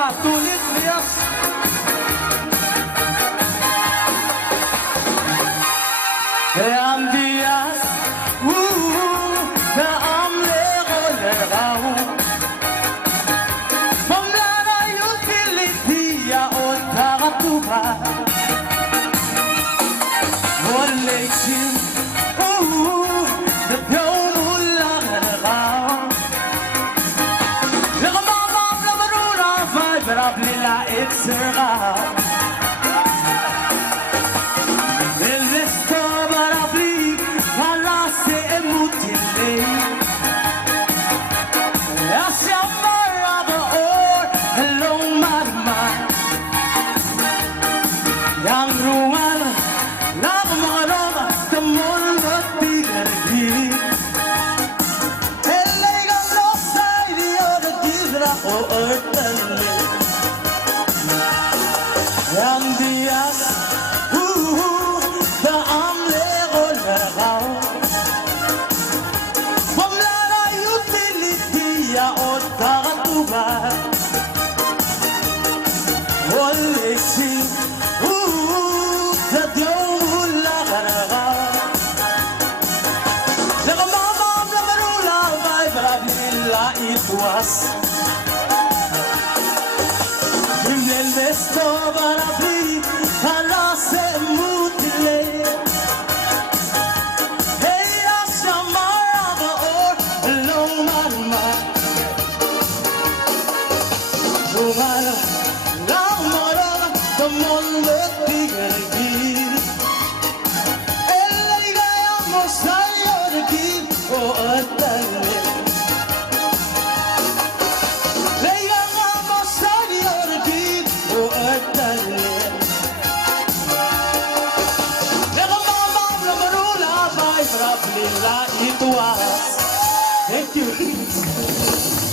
Marula, tulit Rias. Am Dias, da am lego legao. Mamlana utilitia o tagatuba. Volation, the Piola legao. Legamama la Marula, vibrabila exera. Nel vesto barabri alla se mutile hey asamara or long marma lumara lamara the mondo tigri elega mosayo de ki o atale Thank you.